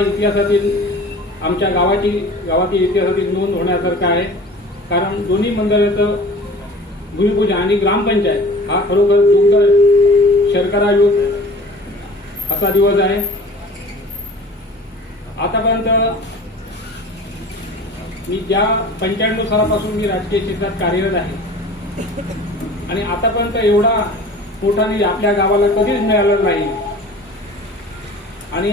इतिहासातील आमच्या गावातील इतिहासातील नोंद होण्यासारखं आहे। कारण दोन्ही मंदिराचं भूमिपूजन आणि ग्रामपंचायत हा खरोखर दुग्ध शर्करायुक्त असा दिवस आहे। आतापर्यंत मी ज्या 95 सालापासून मी राजकीय क्षेत्रात कार्यरत आहे आणि आतापर्यंत एवढा मोठा निधी आपल्या गावाला कधीच मिळाला नाही। आणि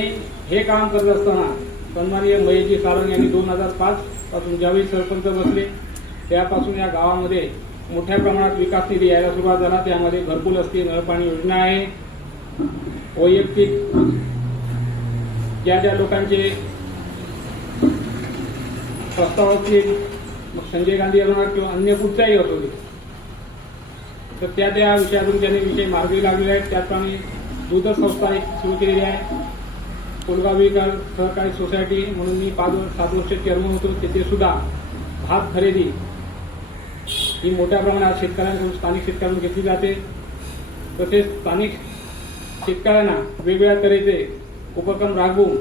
हे काम करत असताना सन्माननीय महेशजी सारंग यांनी 2005 पासून ज्यावेळी सरपंच बसले त्यापासून या गावामध्ये मोठ्या प्रमाणात विकास निधी यायला सुरुवात झाला। त्यामध्ये घरकुल असतील, नळपाणी योजना आहे, वैयक्तिक ज्या लोकांचे प्रस्ताव असतील, मग संजय गांधी असणार किंवा अन्य कुठचाही असू दे, तर त्या विषयातून त्यांनी विषय मार्गी लागलेले आहेत। त्याप्रमाणे दूध संस्था एक सुरू केलेली आहे, कोलगावीकर सहकारी सोसायटी म्हणून मी 7 वर्ष चेअरमन होतो। तिथे सुद्धा भात खरेदी ही मोठ्या प्रमाणात शेतकऱ्यांकडून, स्थानिक शेतकऱ्यांकडून घेतली जाते। तसेच स्थानिक शेतकऱ्यांना वेगवेगळ्या तऱ्हेचे उपक्रम राबवून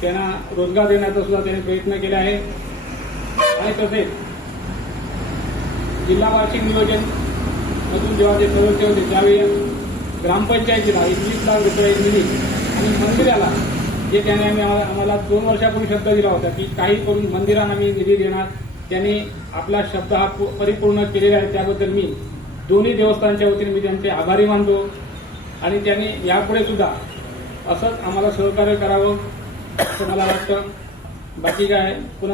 त्यांना रोजगार देण्याचा सुद्धा त्यांनी प्रयत्न केला आहे। आणि तसेच जिल्हा वार्षिक नियोजन मधून जेव्हा ते सदस्य होते त्यावेळी ग्रामपंचायतीला 21 लाख रुपये निधी आणि मंदिराला जे त्याने आम्हाला 2 वर्षापूर्वी शब्द दिला होता की काही करून मंदिरांना मी निधी देणार, त्यांनी आपला शब्द हा परिपूर्ण केलेला आहे। त्याबद्दल मी दोन्ही देवस्थानच्या वतीने मी त्यांचे आभारी मानतो आणि त्यांनी यापुढे सुद्धा असंच आम्हाला सहकार्य करावं असं मला वाटतं। बाकी काय पुन्हा